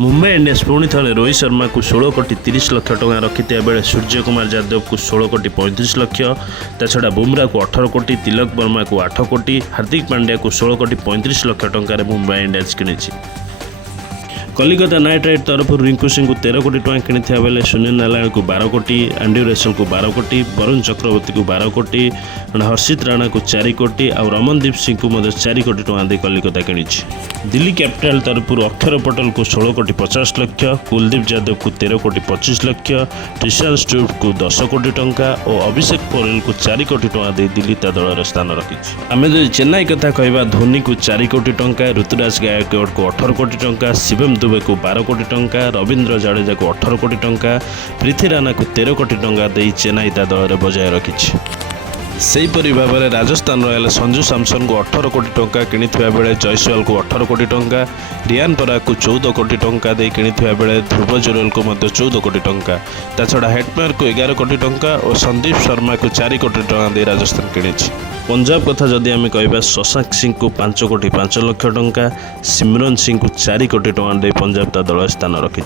Mumbai Indians पुणी थे रोहित शर्मा को 16 कोटी 30 लाख टंका रखिता बेले सूर्य कुमार यादव को 16 कोटी 35 लाख ताछड़ा बुमरा को 18 कोटी तिलक वर्मा को 8 कोटी हार्दिक पांड्या को 16 कोटी 35 लाख टंका मुंबई इंडियंस किनी। कलिकता नाइट राइड तरफ रिंकू सिंह को 13 कोटी टंका किनी बेले सुनील नारायण को 12 कोटी एंड्रयू रसेल को 12 कोटी वरुण चक्रवर्ती को 12 कोटी हर्षित राणा को 4 कोटी और रमनदीप सिंह को 4 कोटी टंका दे कलिकता किनी। दिल्ली कैपिटल तरफ अक्षर पटेल को 16 कोटी 50 लाख कुलदीप यादव को 13 कोटी 25 लाख ट्रिशान स्टुअर्ट को 10 कोटी टंका और अभिषेक पोरेल को 4 कोटी टंका दे दिल्ली ता दल स्थान रखी। आम जो चेन्नई कथा कहवा धोनी को 4 कोटी टंका ऋतुराज गायकवाड़ को 18 कोटी टंका शिवम दुबे को 12 कोटी टंका रविंद्र जडेजा को 18 कोटी टंका पृथ्वी राणा को 13 कोटी टंका दे चेन्नई ता दल बजाय रखी। सेहीपरि भाव में राजस्थान रॉयल संजू सैमसन को 18 कोटी टंका किनी बेले जयसवाल को 18 कोटी टंका रियान पराग को 14 कोटी टंका दे किनी बेले ध्रुव जुरेल को 14 कोटी टंका ताछड़ा हेटमेयर को 11 कोटी टंका और संदीप शर्मा को 4 कोटी टंका दे राजस्थान किनी। पंजाब कथा जदि आम कहबा शशांक सिंह को 5 कोटी 5 लाख टंका सिमरन सिंह को 4 कोटी टंका दे पंजाब ता दल स्थान रखी।